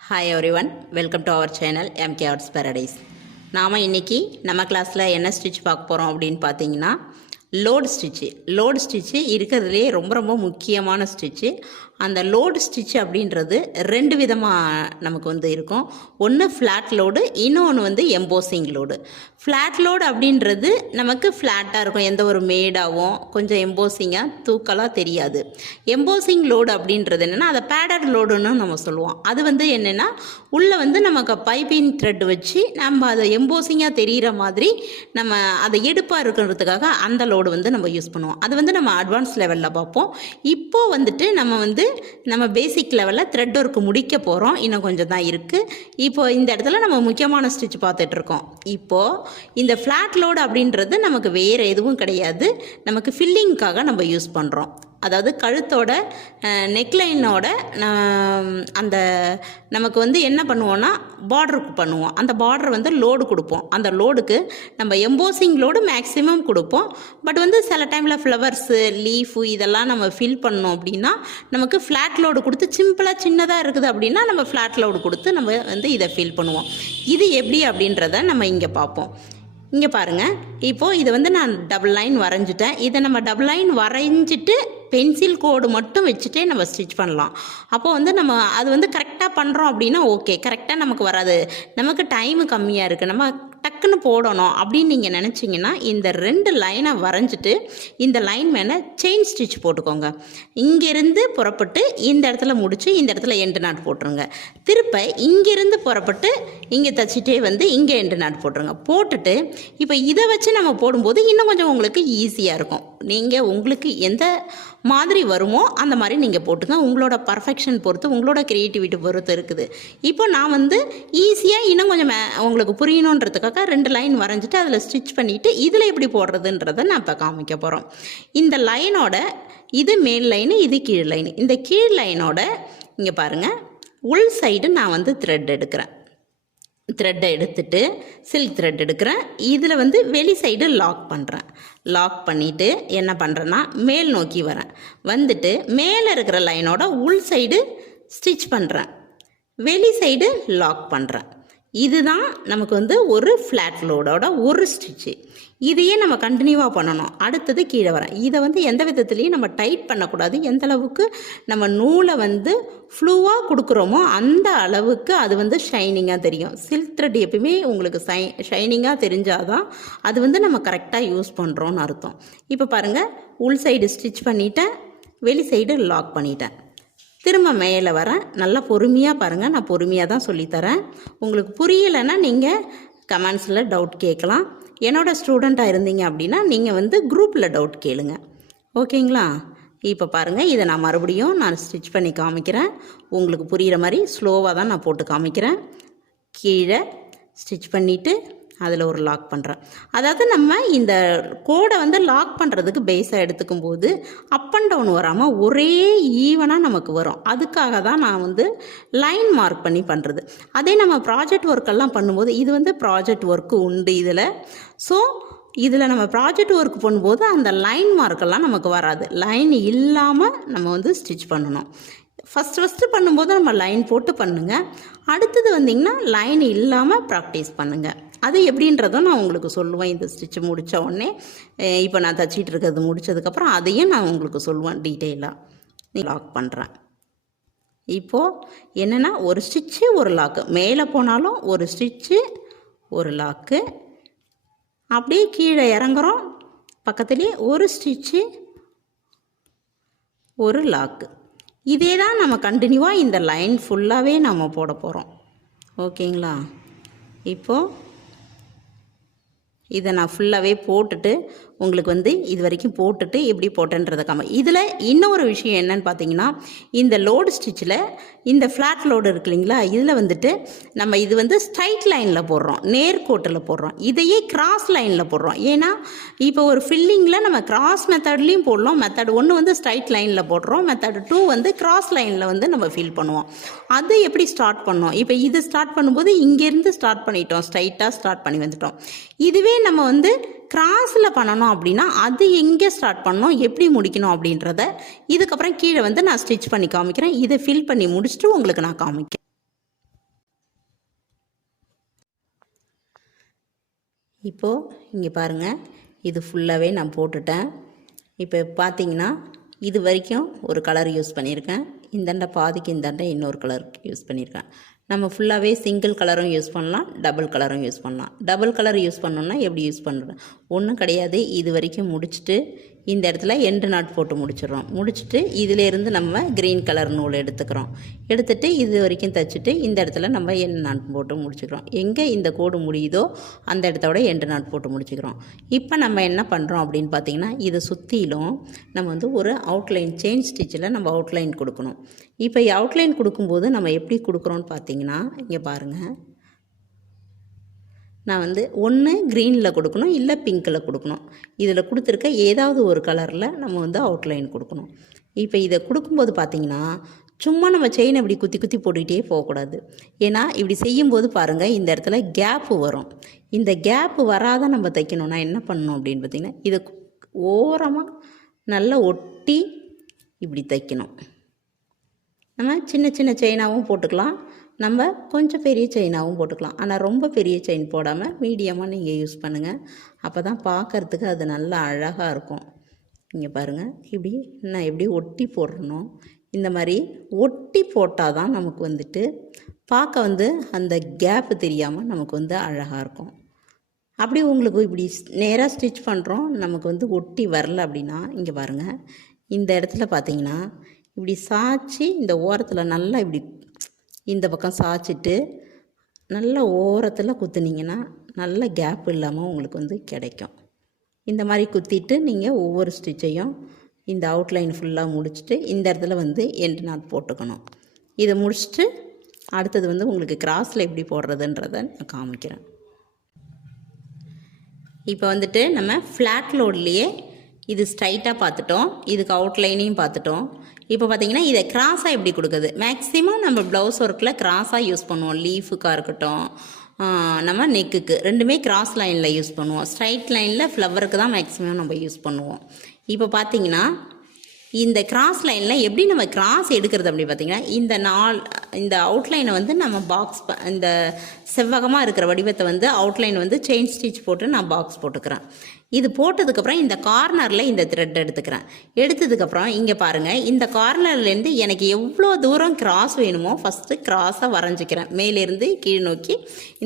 Hi everyone, welcome to our channel MK Arts Paradise. நாம இன்னைக்கு நம்ம கிளாஸில் என்ன ஸ்டிச் பார்க்க போகிறோம் அப்படின்னு பார்த்தீங்கன்னா லோடு ஸ்டிச்சு இருக்கிறதுலே ரொம்ப முக்கியமான ஸ்டிச்சு. அந்த லோடு ஸ்டிச் அப்படின்றது ரெண்டு விதமாக நமக்கு இருக்கும். ஒன்று ஃப்ளாட் லோடு, இன்னொன்று எம்போசிங் லோடு. ஃப்ளாட் லோடு அப்படின்றது நமக்கு ஃப்ளாட்டாக இருக்கும், எந்த ஒரு மேடாகவும் கொஞ்சம் எம்போசிங்காக தூக்கலாக தெரியாது. எம்போசிங் லோடு அப்படின்றது என்னென்னா அதை பேடட் லோடுன்னு நம்ம சொல்லுவோம். அது என்னென்னா உள்ளே நமக்கு பைப்பிங் த்ரெட் வச்சு நம்ம அதை எம்போசிங்காக தெரிகிற மாதிரி நம்ம அதை எடுப்பாக இருக்கிறதுக்காக அந்த லோடு நம்ம யூஸ் பண்ணுவோம். அது நம்ம அட்வான்ஸ் லெவலில் பார்ப்போம். இப்போது நம்ம பேசிக் லெவலில் த்ரெட் ஒர்க் முடிக்க போகிறோம். இன்னும் கொஞ்சம் தான் இருக்குது. இப்போது இந்த இடத்துல நம்ம முக்கியமான ஸ்டிச் பார்த்துட்ருக்கோம். இப்போது இந்த ஃப்ளாட் லோடு அப்படின்றது நமக்கு வேறு எதுவும் கிடையாது, நமக்கு ஃபில்லிங்க்காக நம்ம யூஸ் பண்ணுறோம். அதாவது கழுத்தோட நெக்லைனோட அந்த நமக்கு என்ன பண்ணுவோன்னா பார்டருக்கு பண்ணுவோம். அந்த பார்டர் லோடு கொடுப்போம். அந்த லோடுக்கு நம்ம எம்போசிங் லோடு மேக்ஸிமம் கொடுப்போம். பட் சில டைமில் ஃப்ளவர்ஸு, லீஃபு இதெல்லாம் நம்ம ஃபில் பண்ணோம் அப்படின்னா நமக்கு ஃப்ளாட் லோடு கொடுத்து சிம்பிளாக சின்னதாக இருக்குது அப்படின்னா நம்ம ஃப்ளாட் லோடு கொடுத்து நம்ம இதை ஃபில் பண்ணுவோம். இது எப்படி அப்படின்றத நம்ம இங்கே பார்ப்போம். இங்கே பாருங்கள், இப்போது இதை நான் டபுள் லைன் வரைஞ்சிட்டேன். இதை நம்ம டபுள் லைன் வரைஞ்சிட்டு பென்சில் கோடு மட்டும் வச்சுட்டே நம்ம ஸ்டிச் பண்ணலாம். அப்போது நம்ம அது கரெக்டாக பண்ணுறோம் அப்படின்னா ஓகே. கரெக்டாக நமக்கு வராது, நமக்கு டைமு கம்மியாக இருக்குது, நம்ம டக்குன்னு போடணும் அப்படின்னு நீங்கள் நினச்சிங்கன்னா இந்த ரெண்டு லைனை வரைஞ்சிட்டு இந்த லைன் மேலே செயின் ஸ்டிச் போட்டுக்கோங்க. இங்கேருந்து புறப்பட்டு இந்த இடத்துல முடித்து இந்த இடத்துல எண்டு நாட் போட்டுருங்க. திருப்ப இங்கேருந்து புறப்பட்டு இங்கே தச்சிட்டே இங்கே எண்டு நாட் போட்டுருங்க. போட்டுட்டு இப்போ இதை வச்சு நம்ம போடும்போது இன்னும் கொஞ்சம் உங்களுக்கு ஈஸியாக இருக்கும். நீங்கள் உங்களுக்கு எந்த மாதிரி வருமோ அந்த மாதிரி நீங்கள் போட்டுங்க. உங்களோட பர்ஃபெக்ஷன் பொறுத்து, உங்களோட க்ரியேட்டிவிட்டி பொறுத்து இருக்குது. இப்போ நான் ஈஸியாக இன்னும் கொஞ்சம் உங்களுக்கு புரியணுன்றதுக்காக ரெண்டு லைன் வரைஞ்சிட்டு அதில் ஸ்டிச் பண்ணிவிட்டு இதில் எப்படி போடுறதுன்றதை நான் இப்போ காமிக்க போகிறோம். இந்த லைனோட இது மேல் லைனு, இது கீழ் லைனு. இந்த கீழ் லைனோட இங்கே பாருங்கள், உள் சைடு நான் த்ரெட் எடுக்கிறேன். த்ரெட்டை எடுத்துட்டு சில்க் த்ரெட் எடுக்கிறேன். இதில் வெளி சைடு லாக் பண்ணுறேன். லாக் பண்ணிவிட்டு என்ன பண்ணுறேன்னா மேல் நோக்கி வரேன். வந்துட்டு மேலே இருக்கிற லைனோட உள் சைடு ஸ்டிச் பண்ணுறேன், வெளி சைடு லாக் பண்ணுறேன். இதுதான் நமக்கு ஒரு ஃப்ளாட் லோடோட ஒரு ஸ்டிச்சு. இதையே நம்ம கண்டினியூவாக பண்ணணும். அடுத்தது கீழே வரேன். இதை எந்த விதத்துலேயும் நம்ம டைட் பண்ணக்கூடாது. எந்த அளவுக்கு நம்ம நூலை ஃப்ளூவாக கொடுக்குறோமோ அந்த அளவுக்கு அது ஷைனிங்காக தெரியும். சில்க் த்ரெட் எப்பயுமே உங்களுக்கு ஷைனிங்காக தெரிஞ்சாதான் அது நம்ம கரெக்டாக யூஸ் பண்ணுறோன்னு அர்த்தம். இப்போ பாருங்கள், உள் சைடு ஸ்டிச் பண்ணிட்டேன், வெளி சைடு லாக் பண்ணிட்டேன். திரும்ப மேலே வரேன். நல்லா பொறுமையாக பாருங்கள், நான் பொறுமையாக தான் சொல்லித்தரேன். உங்களுக்கு புரியலைன்னா நீங்கள் கமெண்ட்ஸில் டவுட் கேட்கலாம். என்னோடய ஸ்டூடெண்ட்டாக இருந்தீங்க அப்படின்னா நீங்கள் குரூப்பில் டவுட் கேளுங்க, ஓகேங்களா? இப்போ பாருங்கள், இதை நான் மறுபடியும் ஸ்டிச் பண்ணி காமிக்கிறேன். உங்களுக்கு புரிகிற மாதிரி ஸ்லோவாக தான் நான் போட்டு காமிக்கிறேன். கீழே ஸ்டிச் பண்ணிவிட்டு அதில் ஒரு லாக் பண்ணுறேன். அதாவது நம்ம இந்த கோடை லாக் பண்ணுறதுக்கு பேஸாக எடுத்துக்கும் போது அப் அண்ட் டவுன் வராமல் ஒரே ஈவனாக நமக்கு வரும். அதுக்காக தான் நான் லைன் மார்க் பண்ணி பண்ணுறது. அதே நம்ம ப்ராஜெக்ட் ஒர்க்கெல்லாம் பண்ணும்போது இது ப்ராஜெக்ட் ஒர்க்கு உண்டு இதில். ஸோ இதில் நம்ம ப்ராஜெக்ட் ஒர்க் பண்ணும்போது அந்த லைன் மார்க்கெல்லாம் நமக்கு வராது. லைன் இல்லாமல் நம்ம ஸ்டிச் பண்ணணும். ஃபஸ்ட்டு பண்ணும்போது நம்ம லைன் போட்டு பண்ணுங்கள். அடுத்தது லைன் இல்லாமல் ப்ராக்டிஸ் பண்ணுங்கள். அது எப்படின்றதும் நான் உங்களுக்கு சொல்லுவேன். இந்த ஸ்டிச்சு முடித்த உடனே இப்போ நான் தச்சிட்டு இருக்கிறது முடித்ததுக்கப்புறம் அதையும் நான் உங்களுக்கு சொல்லுவேன் டீட்டெயிலாக. லாக் பண்ணுறேன். இப்போது என்னென்னா ஒரு ஸ்டிச்சு ஒரு லாக்கு, மேலே போனாலும் ஒரு ஸ்டிச்சு ஒரு லாக்கு, அப்படியே கீழே இறங்குறோம் பக்கத்துலேயே ஒரு ஸ்டிச்சு ஒரு லாக்கு. இதே தான் நம்ம கண்டினியூவாக இந்த லைன் ஃபுல்லாகவே நம்ம போட போகிறோம், ஓகேங்களா? இப்போது இதை நான் ஃபுல்லாகவே போட்டுட்டு உங்களுக்கு இது வரைக்கும் போட்டுட்டு எப்படி போட்டேன்றதை இதில் இன்னொரு விஷயம் என்னன்னு பார்த்தீங்கன்னா, இந்த லோடு ஸ்டிச்சில் இந்த ஃப்ளாட் லோடு இருக்கு இல்லைங்களா, இதில் நம்ம இது ஸ்ட்ரைட் லைனில் போடுறோம், நேர்கோட்டில் போடுறோம். இதையே கிராஸ் லைனில் போடுறோம். ஏன்னா இப்போ ஒரு ஃபில்லிங்கில் நம்ம கிராஸ் மெத்தட்லேயும் போடலாம். மெத்தட் 1 ஸ்ட்ரைட் லைனில் போடுறோம், மெத்தட் 2 கிராஸ் லைனில் நம்ம ஃபில் பண்ணுவோம். அது எப்படி ஸ்டார்ட் பண்ணோம்? இப்போ இது ஸ்டார்ட் பண்ணும்போது இங்கேருந்து ஸ்டார்ட் பண்ணிட்டோம், ஸ்ட்ரைட்டாக ஸ்டார்ட் பண்ணி வந்துட்டோம். இதுவே நம்ம கிராஸில் பண்ணணும் அப்படின்னா அது எங்கே ஸ்டார்ட் பண்ணணும், எப்படி முடிக்கணும் அப்படின்றத இதுக்கப்புறம் கீழே நான் ஸ்டிச் பண்ணி காமிக்கிறேன். இதை ஃபில் பண்ணி முடிச்சுட்டு உங்களுக்கு நான் காமிக்கிறேன். இப்போது இங்கே பாருங்கள், இது ஃபுல்லாகவே நான் போட்டுட்டேன். இப்போ பார்த்தீங்கன்னா இது வரைக்கும் ஒரு கலர் யூஸ் பண்ணியிருக்கேன். இந்தாண்ட பாதிக்கு இந்தாண்ட இன்னொரு கலர் யூஸ் பண்ணியிருக்கேன். நம்ம ஃபுல்லாகவே சிங்கிள் கலரும் யூஸ் பண்ணலாம், டபுள் கலரும் யூஸ் பண்ணலாம். டபுள் கலர் யூஸ் பண்ணோன்னா எப்படி யூஸ் பண்ணுறேன், ஒன்றும் கிடையாது. இது வரைக்கும் முடிச்சுட்டு இந்த இடத்துல எண்டு நாட் போட்டு முடிச்சிடுறோம். முடிச்சுட்டு இதிலேருந்து நம்ம க்ரீன் கலர் நூல் எடுத்துக்கிறோம். எடுத்துகிட்டு இது வரைக்கும் தைச்சிட்டு இந்த இடத்துல நம்ம எண்டு நாட் போட்டு முடிச்சுக்கிறோம். எங்கே இந்த கோடு முடியுதோ அந்த இடத்தோட எண்டு நாட் போட்டு முடிச்சுக்கிறோம். இப்போ நம்ம என்ன பண்ணுறோம் அப்படின்னு பார்த்தீங்கன்னா, இதை சுற்றிலும் நம்ம வந்து ஒரு அவுட்லைன் செயின் ஸ்டிச்சில் நம்ம அவுட்லைன் கொடுக்கணும். இப்போ அவுட்லைன் கொடுக்கும்போது நம்ம எப்படி கொடுக்குறோன்னு பார்த்தீங்கன்னா, இங்கே பாருங்கள், நான் வந்து ஒன்று க்ரீனில் கொடுக்கணும், இல்லை பிங்க்கில் கொடுக்கணும். இதில் கொடுத்துருக்க ஏதாவது ஒரு கலரில் நம்ம வந்து அவுட்லைன் கொடுக்கணும். இப்போ இதை கொடுக்கும்போது பார்த்திங்கன்னா, சும்மா நம்ம செயினை இப்படி குத்தி குத்தி போட்டுக்கிட்டே போகக்கூடாது. ஏன்னா இப்படி செய்யும்போது பாருங்கள், இந்த இடத்துல கேப்பு வரும். இந்த கேப்பு வராத நம்ம தைக்கணும்னா என்ன பண்ணணும் அப்படின்னு பார்த்திங்கன்னா, இதை ஓரமாக நல்லா ஒட்டி இப்படி தைக்கணும். நம்ம சின்ன சின்ன செயினாகவும் போட்டுக்கலாம், நம்ம கொஞ்சம் பெரிய செயினாகவும் போட்டுக்கலாம். ஆனால் ரொம்ப பெரிய செயின் போடாமல் மீடியமாக நீங்கள் யூஸ் பண்ணுங்கள். அப்போ தான் பார்க்குறதுக்கு அது நல்லா அழகாக இருக்கும். இங்கே பாருங்கள், இப்படி நான் எப்படி ஒட்டி போடணும், இந்த மாதிரி ஒட்டி போட்டால் தான் நமக்கு வந்துட்டு பார்க்க வந்து அந்த கேப்பு தெரியாமல் நமக்கு வந்து அழகாக இருக்கும். அப்படி உங்களுக்கு இப்படி நேராக ஸ்டிச் பண்ணுறோம், நமக்கு வந்து ஒட்டி வரல அப்படின்னா இங்கே பாருங்கள், இந்த இடத்துல பார்த்தீங்கன்னா இப்படி சாய்ச்சி இந்த ஓரத்தில் நல்லா இப்படி இந்த பக்கம் சாய்ச்சிட்டு நல்ல ஓரத்தில் குத்துனீங்கன்னா நல்ல கேப் இல்லாமல் உங்களுக்கு வந்து கிடைக்கும். இந்த மாதிரி குத்திட்டு நீங்கள் ஒவ்வொரு ஸ்டிச்சையும் இந்த அவுட்லைன் ஃபுல்லாக முடிச்சுட்டு இந்த இடத்துல வந்து எண்டு நாட் போட்டுக்கணும். இதை முடிச்சுட்டு அடுத்தது வந்து உங்களுக்கு கிராஸில் எப்படி போடுறதுன்றதை நான் காமிக்கிறேன். இப்போ வந்துட்டு நம்ம ஃப்ளாட் லோட்லேயே இது ஸ்ட்ரைட்டாக பார்த்துட்டோம், இதுக்கு அவுட்லைனையும் பார்த்துட்டோம். இப்போ பார்த்தீங்கன்னா இதை கிராஸாக எப்படி கொடுக்குது, மேக்ஸிமம் நம்ம ப்ளவுஸ் ஒர்க்கில் கிராஸாக யூஸ் பண்ணுவோம். லீஃபுக்காக இருக்கட்டும், நம்ம நெக்குக்கு ரெண்டுமே கிராஸ் லைனில் யூஸ் பண்ணுவோம். ஸ்ட்ரைட் லைனில் ஃப்ளவருக்கு தான் மேக்ஸிமம் நம்ம யூஸ் பண்ணுவோம். இப்போ பார்த்தீங்கன்னா இந்த கிராஸ் லைனில் எப்படி நம்ம கிராஸ் எடுக்கிறது அப்படி பார்த்திங்கன்னா, இந்த அவுட்லைனை வந்து நம்ம பாக்ஸ் இந்த செவ்வகமாக இருக்கிற வடிவத்தை வந்து அவுட்லைன் வந்து செயின் ஸ்டிச் போட்டு நான் பாக்ஸ் போட்டுக்கிறேன். இது போட்டதுக்கப்புறம் இந்த கார்னரில் இந்த த்ரெட் எடுத்துக்கிறேன். எடுத்ததுக்கப்புறம் இங்கே பாருங்கள், இந்த கார்னர்லேருந்து எனக்கு எவ்வளோ தூரம் கிராஸ் வேணுமோ ஃபஸ்ட்டு கிராஸை வரைஞ்சிக்கிறேன். மேலேருந்து கீழ் நோக்கி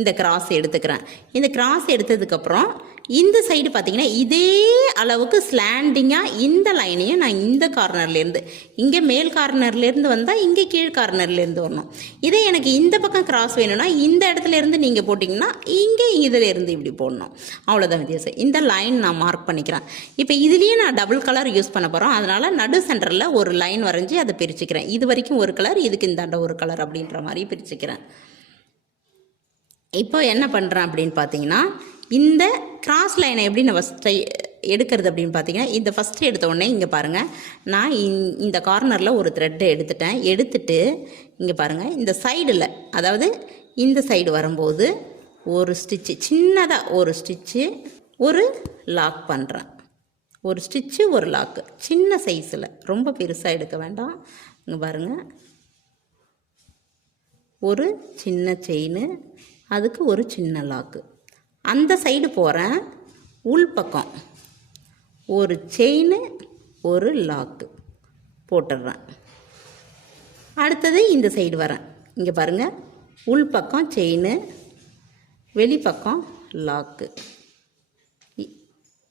இந்த கிராஸ் எடுத்துக்கிறேன். இந்த கிராஸ் எடுத்ததுக்கப்புறம் இந்த சைடு பார்த்திங்கன்னா இதே அளவுக்கு ஸ்லாண்டிங்காக இந்த லைனையும் நான் இந்த கார்னர்லேருந்து இங்கே மேல் கார்னர்லேருந்து வந்தால் இங்கே கீழ் கார்னர்லேருந்து வரணும். இதே எனக்கு இந்த பக்கம் கிராஸ் வேணும்னா இந்த இடத்துலேருந்து நீங்கள் போட்டிங்கன்னா இங்கே இதிலேருந்து இப்படி போடணும். அவ்வளோதான் வித்தியாசம். இந்த லைன் நான் மார்க் பண்ணிக்கிறேன். இப்போ இதுலேயே நான் டபுள் கலர் யூஸ் பண்ண போகிறோம். அதனால் நடு சென்டரில் ஒரு லைன் வரைஞ்சி அதை பிரிச்சுக்கிறேன். இது வரைக்கும் ஒரு கலர், இதுக்கு இந்தாண்ட ஒரு கலர் அப்படின்ற மாதிரி பிரிச்சுக்கிறேன். இப்போ என்ன பண்ணுறேன் அப்படின்னு பார்த்தீங்கன்னா, இந்த கிராஸ் லைனை எப்படி நான் ஃபஸ்ட்டு எடுக்கிறது அப்படின்னு பார்த்தீங்கன்னா, இந்த ஃபஸ்ட்டு எடுத்த உடனே இங்கே பாருங்கள், நான் இந்த கார்னரில் ஒரு த்ரெட்டை எடுத்துட்டு இங்கே பாருங்கள், இந்த சைடில் அதாவது இந்த சைடு வரும்போது ஒரு ஸ்டிச்சு சின்னதாக ஒரு ஸ்டிச்சு ஒரு லாக் பண்ணுறேன். ஒரு ஸ்டிச்சு ஒரு லாக்கு சின்ன சைஸில், ரொம்ப பெருசாக எடுக்க வேண்டாம். இங்கே பாருங்கள், ஒரு சின்ன செயின், அதுக்கு ஒரு சின்ன லாக்கு. அந்த சைடு போகிறேன், உள் பக்கம் ஒரு செயின் ஒரு லாக்கு போட்டுடுறேன். அடுத்தது இந்த சைடு வரேன். இங்கே பாருங்கள், உள் பக்கம் செயின், வெளிப்பக்கம் லாக்கு.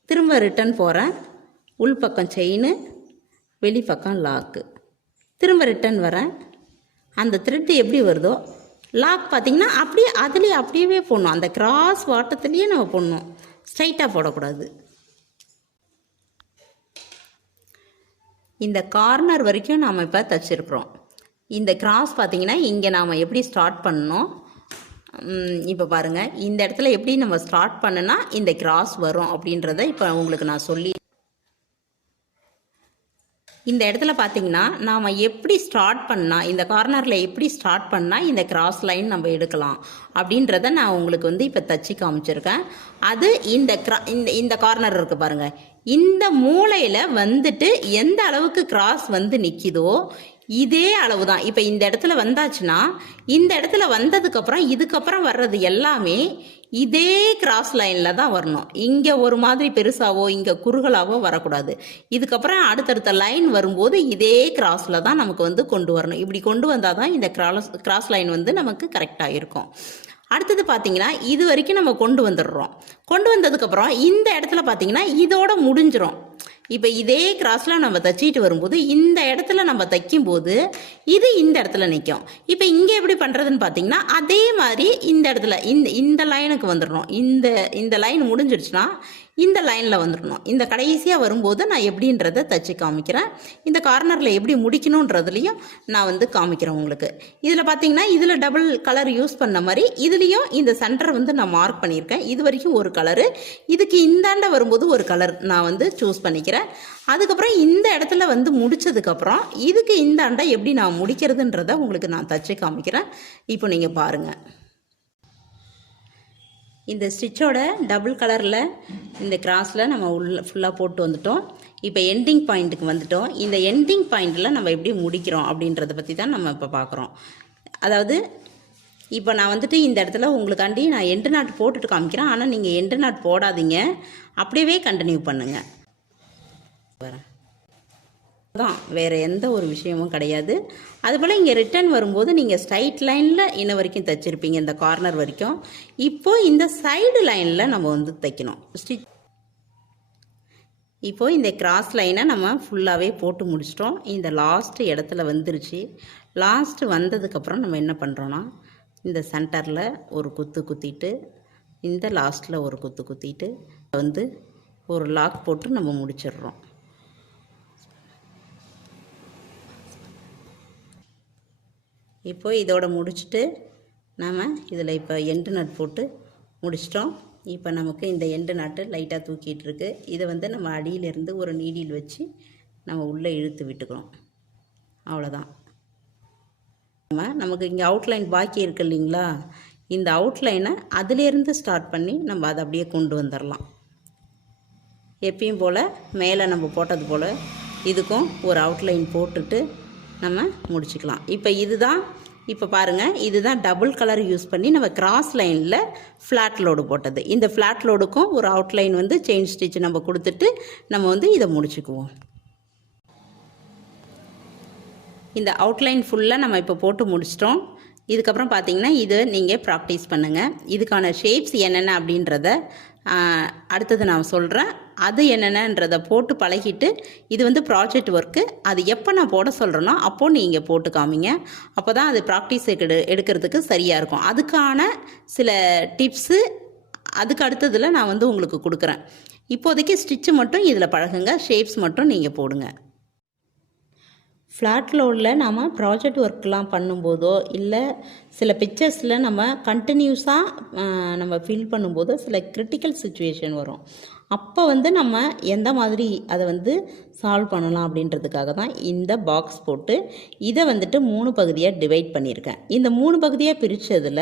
திரும்ப ரிட்டன் போகிறேன், உள் பக்கம் செயின், வெளிப்பக்கம் லாக்கு. திரும்ப ரிட்டன் வரேன். அந்த த்ரெட்டு எப்படி வருதோ லாக் பார்த்திங்கன்னா அப்படியே அதுலேயே அப்படியே போடணும். அந்த கிராஸ் வாட்டத்துலேயே நம்ம போடணும், ஸ்ட்ரைட்டாக போடக்கூடாது. இந்த கார்னர் வரைக்கும் நாம் இப்போ தைச்சிருக்கிறோம். இந்த கிராஸ் பார்த்திங்கன்னா இங்கே நாம் எப்படி ஸ்டார்ட் பண்ணணும், இப்போ பாருங்கள், இந்த இடத்துல எப்படி நம்ம ஸ்டார்ட் பண்ணுனா இந்த கிராஸ் வரும் அப்படின்றத இப்போ உங்களுக்கு நான் சொல்லி, இந்த இடத்துல பார்த்தீங்கன்னா நாம் எப்படி ஸ்டார்ட் பண்ணால், இந்த கார்னரில் எப்படி ஸ்டார்ட் பண்ணால் இந்த கிராஸ் லைன் நம்ம எடுக்கலாம் அப்படின்றத நான் உங்களுக்கு வந்து இப்போ தச்சு காமிச்சிருக்கேன். அது இந்த கார்னர் இருக்குது பாருங்கள், இந்த மூலையில் வந்துட்டு எந்த அளவுக்கு கிராஸ் வந்து நிற்கிதோ இதே அளவு தான். இப்போ இந்த இடத்துல வந்தாச்சுன்னா இந்த இடத்துல வந்ததுக்கப்புறம் இதுக்கப்புறம் வர்றது எல்லாமே இதே கிராஸ் லைனில் தான் வரணும். இங்கே ஒரு மாதிரி பெருசாவோ இங்கே குறுகலாவோ வரக்கூடாது. இதுக்கப்புறம் அடுத்தடுத்த லைன் வரும்போது இதே கிராஸில் தான் நமக்கு வந்து கொண்டு வரணும். இப்படி கொண்டு வந்தால் தான் இந்த கிராஸ் லைன் வந்து நமக்கு கரெக்டாக இருக்கும். அடுத்தது பார்த்தீங்கன்னா இது வரைக்கும் நம்ம கொண்டு வந்துடுறோம். கொண்டு வந்ததுக்கப்புறம் இந்த இடத்துல பார்த்தீங்கன்னா இதோட முடிஞ்சிடும். இப்போ இதே கிராஸில் நம்ம தைச்சிட்டு வரும்போது இந்த இடத்துல நம்ம தைக்கும்போது இது இந்த இடத்துல நிற்கும். இப்போ இங்கே எப்படி பண்ணுறதுன்னு பார்த்தீங்கன்னா அதே மாதிரி இந்த இடத்துல இந்த லைனுக்கு வந்துடணும். இந்த லைன் முடிஞ்சிடுச்சுன்னா இந்த லைனில் வந்துடணும். இந்த கடைசியாக வரும்போது நான் எப்படின்றத தைச்சி காமிக்கிறேன். இந்த கார்னரில் எப்படி முடிக்கணுன்றதுலையும் நான் வந்து காமிக்கிறேன் உங்களுக்கு. இதில் பார்த்தீங்கன்னா இதில் டபுள் கலர் யூஸ் பண்ண மாதிரி இதுலேயும் இந்த சென்டர் வந்து நான் மார்க் பண்ணியிருக்கேன். இது வரைக்கும் ஒரு கலரு, இதுக்கு இந்தாண்ட வரும்போது ஒரு கலர் நான் வந்து சூஸ் பண்ணிக்கிறேன். அதுக்கப்புறம் இந்த இடத்துல வந்து முடித்ததுக்கப்புறம் இதுக்கு இந்தாண்ட எப்படி நான் முடிக்கிறதுன்றதை உங்களுக்கு நான் தைச்சி காமிக்கிறேன். இப்போ நீங்கள் பாருங்கள். இந்த ஸ்டிச்சோட டபுள் கலரில் இந்த கிராஸில் நம்ம ஃபுல்லாக போட்டு வந்துட்டோம். இப்போ எண்டிங் பாயிண்ட்டுக்கு வந்துட்டோம். இந்த எண்டிங் பாயிண்டில் நம்ம எப்படி முடிக்கிறோம் அப்படின்றத பற்றி தான் நம்ம இப்போ பார்க்குறோம். அதாவது இப்போ நான் வந்துட்டு இந்த இடத்துல உங்களுக்காண்டி நான் எண்டு நாட் போட்டுட்டு காமிக்கிறேன். ஆனால் நீங்கள் எண்டு நாட் போடாதீங்க, அப்படியே கண்டினியூ பண்ணுங்கள். வரேன் தான், வேறு எந்த ஒரு விஷயமும் கிடையாது. அதுபோல் இங்கே ரிட்டர்ன் வரும்போது நீங்கள் ஸ்ட்ரைட் லைனில் இன்ன வரைக்கும் தைச்சிருப்பீங்க, இந்த கார்னர் வரைக்கும். இப்போது இந்த சைடு லைனில் நம்ம வந்து தைக்கணும் ஸ்டிச். இப்போது இந்த கிராஸ் லைனை நம்ம ஃபுல்லாகவே போட்டு முடிச்சிட்டோம். இந்த லாஸ்ட்டு இடத்துல வந்துருச்சு. லாஸ்ட்டு வந்ததுக்கப்புறம் நம்ம என்ன பண்ணுறோன்னா இந்த சென்டரில் ஒரு குத்து குத்திட்டு இந்த லாஸ்ட்டில் ஒரு குத்து குத்திட்டு வந்து ஒரு லாக் போட்டு நம்ம முடிச்சிடுறோம். இப்போ இதோட முடிச்சுட்டு நாம் இதில் இப்போ எண்டு நட் போட்டு முடிச்சிட்டோம். இப்போ நமக்கு இந்த எண்டு நாட்டு லைட்டாக தூக்கிட்டு இருக்கு. இதை வந்து நம்ம அடியிலேருந்து ஒரு நீடில் வச்சு நம்ம உள்ளே இழுத்து விட்டுக்கிறோம். அவ்வளோதான். நமக்கு இங்கே அவுட்லைன் பாக்கி இருக்கு இல்லைங்களா, இந்த அவுட்லைனை அதிலேருந்து ஸ்டார்ட் பண்ணி நம்ம அதை அப்படியே கொண்டு வந்துடலாம். எப்பயும் போல் மேலே நம்ம போட்டது போல் இதுக்கும் ஒரு அவுட்லைன் போட்டுட்டு நம்ம முடிச்சுக்கலாம். இப்போ பாருங்கள், இதுதான் டபுள் கலர் யூஸ் பண்ணி நம்ம கிராஸ் லைனில் ஃப்ளாட் லோடு போட்டது. இந்த ஃப்ளாட் லோடுக்கும் ஒரு அவுட்லைன் வந்து செயின் ஸ்டிச் நம்ம கொடுத்துட்டு நம்ம வந்து இதை முடிச்சுக்குவோம். இந்த அவுட்லைன் ஃபுல்லாக நம்ம இப்போ போட்டு முடிச்சிட்டோம். இதுக்கப்புறம் பார்த்தீங்கன்னா இது நீங்கள் ப்ராக்டிஸ் பண்ணுங்கள். இதுக்கான ஷேப்ஸ் என்னென்ன அப்படின்றத அடுத்தது நான் சொல்கிறேன். அது என்னென்னன்றதை போட்டு பழகிட்டு, இது வந்து ப்ராஜெக்ட் ஒர்க்கு, அது எப்போ நான் போட சொல்கிறேனோ அப்போது நீங்கள் போட்டு காமிங்க. அப்போ தான் அது ப்ராக்டிஸ் எடுக்கிறதுக்கு சரியாக இருக்கும். அதுக்கான சில டிப்ஸு அதுக்கு அடுத்ததில் நான் வந்து உங்களுக்கு கொடுக்குறேன். இப்போதைக்கு ஸ்டிச்சு மட்டும் இதில் பழகுங்க, ஷேப்ஸ் மட்டும் நீங்கள் போடுங்க. ஃப்ளாட் லோடில் நம்ம ப்ராஜெக்ட் ஒர்க்லாம் பண்ணும்போதோ இல்லை சில பிக்சர்ஸில் நம்ம கண்டினியூஸாக நம்ம ஃபில் பண்ணும்போதோ சில கிரிட்டிக்கல் சுச்சுவேஷன் வரும். அப்போ வந்து நம்ம எந்த மாதிரி அதை வந்து சால்வ் பண்ணலாம் அப்படின்றதுக்காக தான் இந்த பாக்ஸ் போட்டு இதை வந்துட்டு 3 பகுதியாக டிவைட் பண்ணியிருக்கேன். இந்த 3 பகுதியாக பிரித்ததில்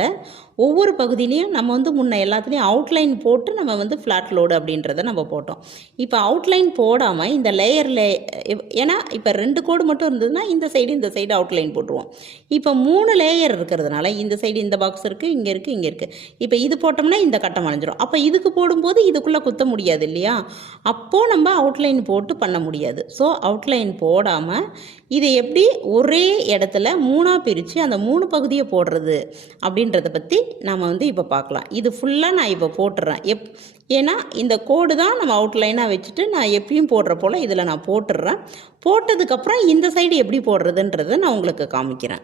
ஒவ்வொரு பகுதியிலையும் நம்ம வந்து முன்ன எல்லாத்துலேயும் அவுட்லைன் போட்டு நம்ம வந்து ஃப்ளாட் லோடு அப்படின்றத நம்ம போட்டோம். இப்போ அவுட்லைன் போடாமல் இந்த லேயரில், ஏன்னா இப்போ 2 கோடு மட்டும் இருந்ததுன்னா இந்த சைடு அவுட்லைன் போட்டுருவோம். இப்போ 3 லேயர் இருக்கிறதுனால இந்த சைடு இந்த பாக்ஸ் இருக்குது, இங்கே இருக்குது, இங்கே இருக்குது. இப்போ இது போட்டோம்னா இந்த கட்டம் அணைஞ்சிரும். அப்போ இதுக்கு போடும்போது இதுக்குள்ளே குத்த முடியாது இல்லையா, அப்போது நம்ம அவுட்லைன் போட்டு பண்ண முடியாது. ஸோ அவுட்லைன் போடாமல் இதை எப்படி ஒரே இடத்துல 3ஆக பிரித்து அந்த 3 பகுதியை போடுறது அப்படின்றத பற்றி நம்ம வந்து இப்போ பார்க்கலாம். இது ஃபுல்லாக நான் இப்போ போட்டுறேன். ஏன்னா இந்த கோடு தான் நம்ம அவுட்லைனாக வச்சுட்டு நான் எப்பயும் போடுற போல் இதில் நான் போட்டுடுறேன். போட்டதுக்கப்புறம் இந்த சைடு எப்படி போடுறதுன்றதை நான் உங்களுக்கு காமிக்கிறேன்.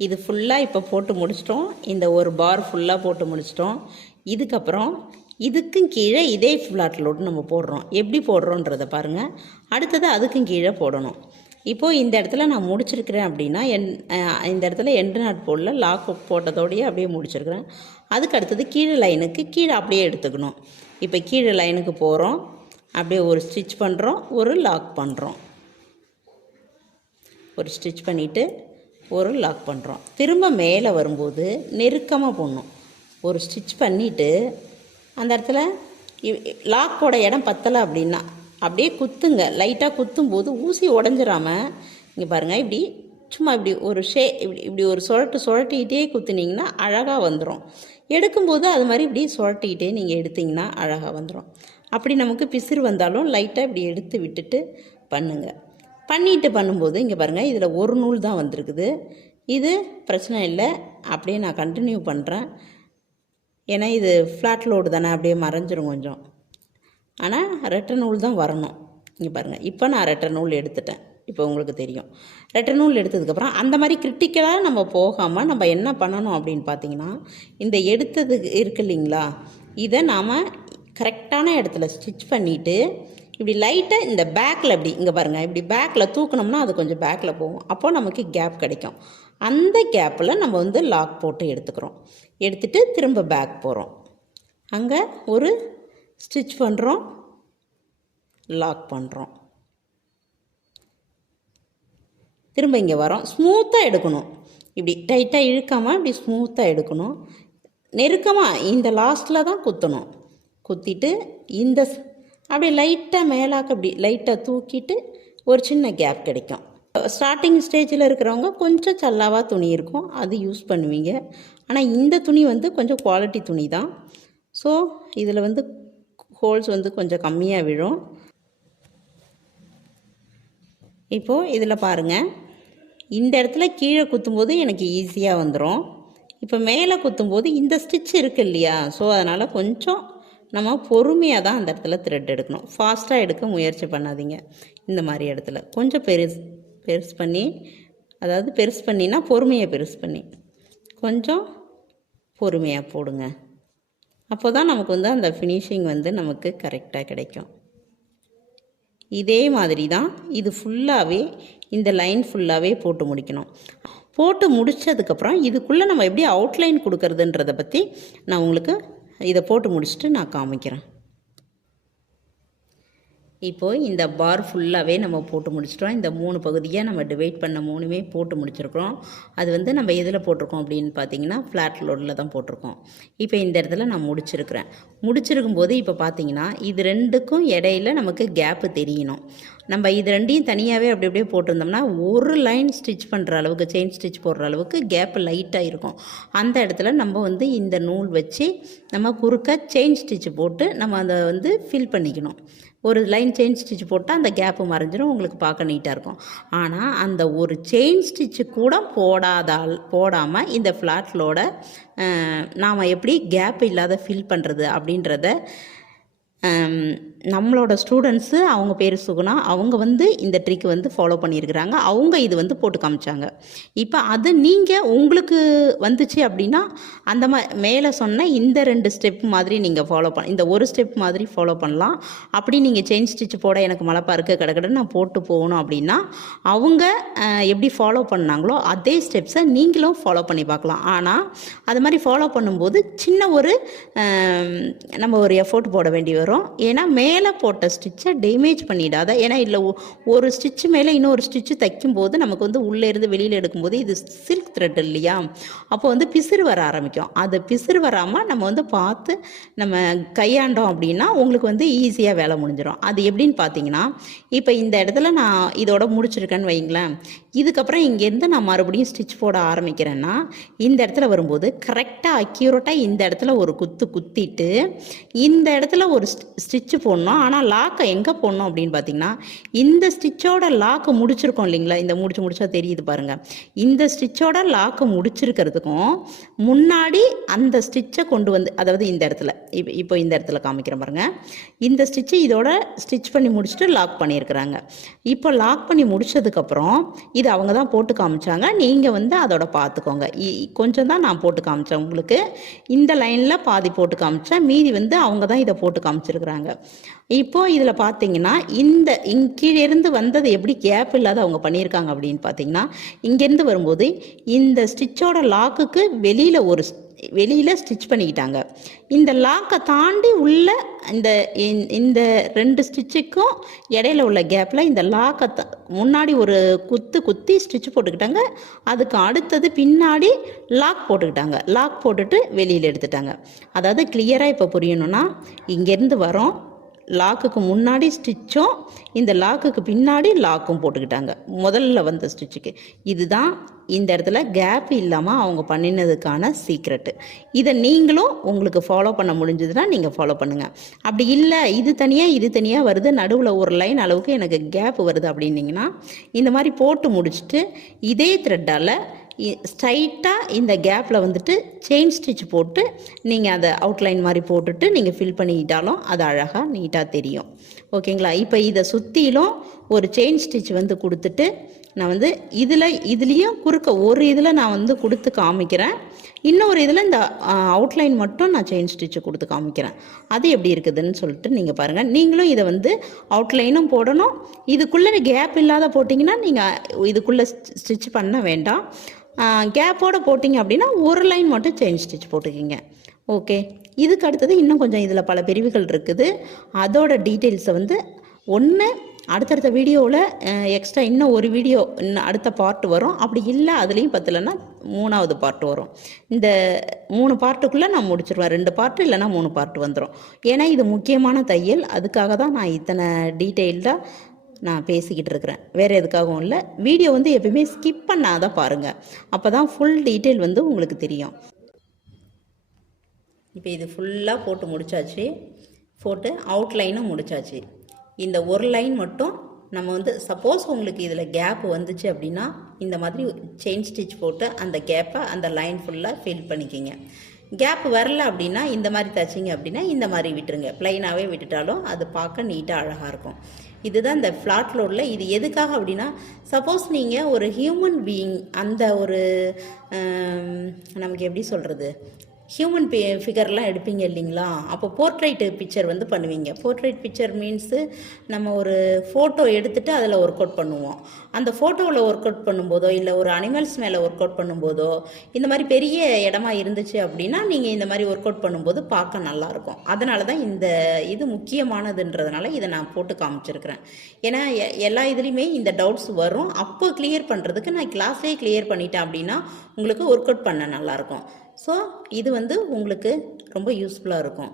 இது ஃபுல்லாக இப்போ போட்டு முடிச்சிட்டோம். இந்த ஒரு பார் ஃபுல்லாக போட்டு முடிச்சிட்டோம். இதுக்கப்புறம் இதுக்கும் கீழே இதே ஃப்ளாட் லோடு நம்ம போடுறோம். எப்படி போடுறோன்றதை பாருங்கள். அடுத்தது அதுக்கும் கீழே போடணும். இப்போது இந்த இடத்துல நான் முடிச்சிருக்கிறேன் அப்படின்னா இந்த இடத்துல எண்டு நாட் போடல, லாக் போட்டதோடையே அப்படியே முடிச்சிருக்கிறேன். அதுக்கு அடுத்தது கீழே லைனுக்கு கீழே அப்படியே எடுத்துக்கணும். இப்போ கீழே லைனுக்கு போகிறோம், அப்படியே ஒரு ஸ்டிச் பண்ணுறோம், ஒரு லாக் பண்ணுறோம், ஒரு ஸ்டிச் பண்ணிவிட்டு ஒரு லாக் பண்ணுறோம். திரும்ப மேலே வரும்போது நெருக்கமாக போடணும். ஒரு ஸ்டிச் பண்ணிவிட்டு அந்த இடத்துல லாக்கோட இடம் பத்தலை அப்படின்னா அப்படியே குத்துங்க. லைட்டாக குத்தும்போது ஊசி உடஞ்சிராமல் இங்கே பாருங்கள், இப்படி சும்மா இப்படி ஒரு இப்படி இப்படி ஒரு சுழட்டிக்கிட்டே குத்துனீங்கன்னா அழகாக வந்துடும். எடுக்கும்போது அது மாதிரி இப்படி சுழட்டிக்கிட்டே நீங்கள் எடுத்திங்கன்னா அழகாக வந்துடும். அப்படி நமக்கு பிசிறு வந்தாலும் லைட்டாக இப்படி எடுத்து விட்டுட்டு பண்ணுங்கள். பண்ணிட்டு பண்ணும்போது இங்கே பாருங்கள், இதில் ஒரு நூல் தான் வந்திருக்குது. இது பிரச்சனை இல்லை, அப்படியே நான் கண்டினியூ பண்ணுறேன். ஏன்னா இது ஃப்ளாட் லோடு தானே, அப்படியே மறைஞ்சிரும் கொஞ்சம். ஆனால் ரெட்டை நூல் தான் வரணும். இங்கே பாருங்கள், இப்போ நான் ரெட்டை நூல் எடுத்துட்டேன். இப்போ உங்களுக்கு தெரியும். ரெட்டை நூல் எடுத்ததுக்கப்புறம் அந்த மாதிரி கிரிட்டிக்கலாக நம்ம போகாமல் நம்ம என்ன பண்ணணும் அப்படின்னு பார்த்தீங்கன்னா, இந்த எடுத்தது இருக்கு இல்லைங்களா, இதை நாம் கரெக்டான இடத்துல ஸ்டிச் பண்ணிவிட்டு இப்படி லைட்டாக இந்த பேக்கில் இப்படி இங்கே பாருங்கள், இப்படி பேக்கில் தூக்கணும்னா அது கொஞ்சம் பேக்கில் போகும். அப்போது நமக்கு கேப் கிடைக்கும். அந்த கேப்பில் நம்ம வந்து லாக் போட்டு எடுத்துக்கிறோம். எடுத்துகிட்டு திரும்ப பேக் போகிறோம். அங்கே ஒரு ஸ்டிச் பண்ணுறோம், லாக் பண்ணுறோம், திரும்ப இங்கே வரோம். ஸ்மூத்தாக எடுக்கணும். இப்படி டைட்டாக இழுக்காமல் இப்படி ஸ்மூத்தாக எடுக்கணும். நெருக்கமாக இந்த லாஸ்ட்டில் தான் குத்தணும். குத்திட்டு இந்த அப்படியே லைட்டாக மேலாக்க அப்படி லைட்டாக தூக்கிட்டு ஒரு சின்ன கேப் கிடைக்கும். ஸ்டார்டிங் ஸ்டேஜில் இருக்கிறவங்க கொஞ்சம் சல்லாவாக துணி இருக்கும், அது யூஸ் பண்ணுவீங்க. ஆனால் இந்த துணி வந்து கொஞ்சம் குவாலிட்டி துணி தான். ஸோ இதில் வந்து ஹோல்ஸ் வந்து கொஞ்சம் கம்மியாக விழும். இப்போது இதில் பாருங்கள், இந்த இடத்துல கீழே குத்தும்போது எனக்கு ஈஸியாக வந்துடும். இப்போ மேலே குத்தும்போது இந்த ஸ்டிச் இருக்குது இல்லையா, ஸோ அதனால் கொஞ்சம் நம்ம பொறுமையாக தான் அந்த இடத்துல த்ரெட் எடுக்கணும். ஃபாஸ்ட்டாக எடுக்க முயற்சி பண்ணாதீங்க. இந்த மாதிரி இடத்துல கொஞ்சம் பெருசு பண்ணி, அதாவது பெருசு பண்ணினா பொறுமையாக பெருசு பண்ணி கொஞ்சம் பொறுமையாக போடுங்க. அப்போ தான் நமக்கு வந்து அந்த ஃபினிஷிங் வந்து நமக்கு கரெக்டாக கிடைக்கும். இதே மாதிரி தான் இது ஃபுல்லாகவே, இந்த லைன் ஃபுல்லாகவே போட்டு முடிக்கணும். போட்டு முடித்ததுக்கப்புறம் இதுக்குள்ளே நம்ம எப்படி அவுட்லைன் கொடுக்கறதுன்றதை பற்றி நான் உங்களுக்கு இதை போட்டு முடிச்சுட்டு நான் காமிக்கிறேன். இப்போது இந்த பார் ஃபுல்லாகவே நம்ம போட்டு முடிச்சிட்டோம். இந்த 3 பகுதியாக நம்ம டிவைட் பண்ண 3மே போட்டு முடிச்சிருக்கிறோம். அது வந்து நம்ம எதில் போட்டிருக்கோம் அப்படின்னு பார்த்தீங்கன்னா ஃப்ளாட் லோடில் தான் போட்டிருக்கோம். இப்போ இந்த இடத்துல நான் முடிச்சிருக்கும் போது இப்போ பார்த்தீங்கன்னா இது ரெண்டுக்கும் இடையில நமக்கு கேப்பு தெரியணும். நம்ம இது ரெண்டையும் தனியாகவே அப்படி அப்படியே போட்டிருந்தோம்னா ஒரு லைன் ஸ்டிச் பண்ணுற அளவுக்கு, செயின் ஸ்டிச் போடுற அளவுக்கு கேப்பு லைட்டாக இருக்கும். அந்த இடத்துல நம்ம வந்து இந்த நூல் வச்சு நம்ம குறுக்க செயின் ஸ்டிச் போட்டு நம்ம அதை வந்து ஃபில் பண்ணிக்கணும். ஒரு லைன் செயின் ஸ்டிச் போட்டால் அந்த கேப்பு மறைஞ்சிரும், உங்களுக்கு பார்க்க நீட்டாக இருக்கும். ஆனால் அந்த ஒரு செயின் ஸ்டிச்சு கூட போடாமல் இந்த ஃப்ளாட்லோட நாம் எப்படி கேப் இல்லாத ஃபில் பண்ணுறது அப்படின்றத நம்மளோட ஸ்டூடெண்ட்ஸு, அவங்க பேர் சுகுணா, அவங்க வந்து இந்த ட்ரிக் வந்து ஃபாலோ பண்ணியிருக்கிறாங்க. அவங்க இது வந்து போட்டு காமிச்சாங்க. இப்போ அது நீங்கள் உங்களுக்கு வந்துச்சு அப்படின்னா அந்த மேலே சொன்ன இந்த 2 ஸ்டெப் மாதிரி நீங்கள் இந்த ஒரு ஸ்டெப் மாதிரி ஃபாலோ பண்ணலாம். அப்படி நீங்கள் செயின் ஸ்டிச் போட எனக்கு மலைப்பா இருக்குது கடை நான் போட்டு போகணும் அப்படின்னா அவங்க எப்படி ஃபாலோ பண்ணாங்களோ அதே ஸ்டெப்ஸை நீங்களும் ஃபாலோ பண்ணி பார்க்கலாம். ஆனால் அது மாதிரி ஃபாலோ பண்ணும்போது சின்ன ஒரு நம்ம ஒரு எஃபோர்ட் போட வேண்டி வரும். ஏன்னா மேலே போட்ட ஸ்டிச்சை டேமேஜ் பண்ணிடாத. ஏன்னா இதில் ஒரு ஸ்டிச்சு மேலே இன்னொரு ஸ்டிச்சு தைக்கும்போது நமக்கு வந்து உள்ளே இருந்து வெளியில் எடுக்கும்போது இது சில்க் த்ரெட் இல்லையா, அப்போ வந்து பிசிறு வர ஆரம்பிக்கும். அது பிசிறு வராமல் நம்ம வந்து பார்த்து நம்ம கையாண்டோம் அப்படின்னா உங்களுக்கு வந்து ஈஸியாக வேலை முடிஞ்சிடும். அது எப்படின்னு பார்த்தீங்கன்னா, இப்போ இந்த இடத்துல நான் இதோட முடிச்சிருக்கேன்னு வைங்களேன். இதுக்கப்புறம் இங்கேருந்து நான் மறுபடியும் ஸ்டிச் போட ஆரம்பிக்கிறேன்னா இந்த இடத்துல வரும்போது கரெக்டாக அக்யூரேட்டாக இந்த இடத்துல ஒரு குத்திட்டு இந்த இடத்துல ஒரு ஸ்டிச்சு போடணும். ஆனால் லாக்கை எங்கே போடணும் அப்படின்னு பார்த்தீங்கன்னா, இந்த ஸ்டிச்சோட லாக்கை முடிச்சிருக்கோம் இல்லைங்களா, இந்த முடிச்சா தெரியுது பாருங்கள். இந்த ஸ்டிச்சோட லாக்கை முடிச்சிருக்கிறதுக்கும் முன்னாடி அந்த ஸ்டிச்சை கொண்டு வந்து, அதாவது இந்த இடத்துல இப்போ இந்த இடத்துல காமிக்கிறேன் பாருங்கள். இந்த ஸ்டிச்சு இதோட ஸ்டிச் பண்ணி முடிச்சுட்டு லாக் பண்ணியிருக்கிறாங்க. இப்போ லாக் பண்ணி முடிச்சதுக்கப்புறம் இது அவங்க தான் போட்டு காமிச்சாங்க. நீங்கள் வந்து அதோட பார்த்துக்கோங்க. கொஞ்சம் தான் நான் போட்டு காமிச்சேன் உங்களுக்கு. இந்த லைனில் பாதி போட்டு காமிச்சேன், மீதி வந்து அவங்க தான் இதை போட்டு காமிச்சிருக்கிறாங்க. இப்போ இதில் பார்த்தீங்கன்னா இந்த கீழே இருந்து வந்தது எப்படி கேப் இல்லாத அவங்க பண்ணியிருக்காங்க அப்படின்னு பார்த்தீங்கன்னா, இங்கேருந்து வரும்போது இந்த ஸ்டிச்சோட லாக்குக்கு வெளியில் ஸ்டிச் பண்ணிக்கிட்டாங்க. இந்த லாக்கை தாண்டி உள்ள இந்த 2 ஸ்டிச்சுக்கும் இடையில உள்ள கேப்பில் இந்த லாக்கை முன்னாடி ஒரு குத்தி ஸ்டிச் போட்டுக்கிட்டாங்க. அதுக்கு அடுத்தது பின்னாடி லாக் போட்டுக்கிட்டாங்க. லாக் போட்டுட்டு வெளியில் எடுத்துட்டாங்க. அதாவது கிளியராக இப்போ புரியணும்னா, இங்கேருந்து வரோம், லாக்குக்கு முன்னாடி ஸ்டிச்சும் இந்த லாக்குக்கு பின்னாடி லாக்கும் போட்டுக்கிட்டாங்க முதல்ல வந்த ஸ்டிச்சுக்கு. இதுதான் இந்த இடத்துல கேப் இல்லாமல் அவங்க பண்ணினதுக்கான சீக்ரெட்டு. இதை நீங்களும் உங்களுக்கு ஃபாலோ பண்ண முடிஞ்சதுன்னா நீங்கள் ஃபாலோ பண்ணுங்கள். அப்படி இல்லை இது தனியாக வருது, நடுவில் ஒரு லைன் அளவுக்கு எனக்கு கேப் வருது அப்படின்னிங்கன்னா இந்த மாதிரி போட்டு முடிச்சுட்டு இதே த்ரெட்டால் ஸ்ட்ரைட்டாக இந்த கேப்பில் வந்துட்டு செயின் ஸ்டிச் போட்டு நீங்கள் அதை அவுட்லைன் மாதிரி போட்டுட்டு நீங்கள் ஃபில் பண்ணிக்கிட்டாலும் அது அழகாக நீட்டாக தெரியும். ஓகேங்களா? இப்போ இதை சுற்றிலும் ஒரு செயின் ஸ்டிச் வந்து கொடுத்துட்டு நான் வந்து இதுலேயும் குறுக்க ஒரு இதில் நான் வந்து கொடுத்து காமிக்கிறேன், இன்னொரு இதில் இந்த அவுட்லைன் மட்டும் நான் செயின் ஸ்டிச்சு கொடுத்து காமிக்கிறேன். அது எப்படி இருக்குதுன்னு சொல்லிட்டு நீங்கள் பாருங்கள். நீங்களும் இதை வந்து அவுட்லைனும் போடணும், இதுக்குள்ளே கேப் இல்லாத போட்டிங்கன்னா நீங்கள் இதுக்குள்ளே ஸ்டிச் பண்ண வேண்டாம். கேப்போடு போட்டிங்க அப்படின்னா ஒரு லைன் மட்டும் செயின் ஸ்டிச் போட்டுக்கிங்க. ஓகே, இதுக்கு அடுத்தது இன்னும் கொஞ்சம் இதில் பல பிரிவுகள் இருக்குது. அதோட டீட்டெயில்ஸை வந்து ஒன்று அடுத்தடுத்த வீடியோவில் எக்ஸ்ட்ரா இன்னும் ஒரு வீடியோ இன்னும் அடுத்த பார்ட் வரும். அப்படி இல்லை அதுலேயும் பத்தலைன்னா 3வது பார்ட் வரும். இந்த 3 பார்ட்டுக்குள்ளே நான் முடிச்சிடுவேன். 2 பார்ட்டு இல்லைனா 3 பார்ட்டு வந்துடும். ஏன்னா இது முக்கியமான தையல், அதுக்காக தான் நான் இத்தனை டீட்டெயில்டாக நான் பேசிக்கிட்டு இருக்கிறேன், வேறு எதுக்காகவும் இல்லை. வீடியோ வந்து எப்பயுமே ஸ்கிப் பண்ணாதான் பாருங்கள், அப்போ தான் ஃபுல் டீட்டெயில் வந்து உங்களுக்கு தெரியும். இப்போ இது ஃபுல்லாக போட்டு முடித்தாச்சு, போட்டு அவுட்லைனும் முடித்தாச்சு. இந்த ஒரு லைன் மட்டும் நம்ம வந்து சப்போஸ் உங்களுக்கு இதில் கேப் வந்துச்சு அப்படின்னா இந்த மாதிரி செயின் ஸ்டிச் போட்டு அந்த கேப்பை அந்த லைன் ஃபுல்லாக ஃபில் பண்ணிக்கிங்க. கேப் வரல அப்படின்னா இந்த மாதிரி தைச்சிங்க அப்படின்னா இந்த மாதிரி விட்டுருங்க, ப்ளைனாகவே விட்டுட்டாலும் அது பார்க்க நீட்டாக அழகாக இருக்கும். இதுதான் இந்த ஃப்ளாட் லோடில். இது எதுக்காக அப்படின்னா சப்போஸ் நீங்கள் ஒரு ஹியூமன் பீயிங் அந்த ஒரு நமக்கு எப்படி சொல்கிறது ஹியூமன் ஃபிகர்லாம் எடுப்பீங்க இல்லைங்களா, அப்போ போர்ட்ரைட் பிக்சர் வந்து பண்ணுவீங்க. போர்ட்ரைட் பிக்சர் மீன்ஸு நம்ம ஒரு ஃபோட்டோ எடுத்துகிட்டு அதில் ஒர்க் அவுட் பண்ணுவோம். அந்த ஃபோட்டோவில் ஒர்க் அவுட் பண்ணும்போதோ இல்லை ஒரு அனிமல்ஸ் மேலே ஒர்க் அவுட் பண்ணும்போதோ இந்த மாதிரி பெரிய இடமா இருந்துச்சு அப்படின்னா நீங்கள் இந்த மாதிரி ஒர்க் அவுட் பண்ணும்போது பார்க்க நல்லாயிருக்கும். அதனால தான் இந்த இது முக்கியமானதுன்றதுனால இதை நான் போட்டு காமிச்சிருக்கிறேன். ஏன்னா எல்லா இதுலேயுமே இந்த டவுட்ஸ் வரும். அப்போ கிளியர் பண்ணுறதுக்கு நான் கிளாஸ்லேயே கிளியர் பண்ணிட்டேன் அப்படின்னா உங்களுக்கு ஒர்க் அவுட் பண்ண நல்லாயிருக்கும். ஸோ இது வந்து உங்களுக்கு ரொம்ப யூஸ்ஃபுல்லாக இருக்கும்.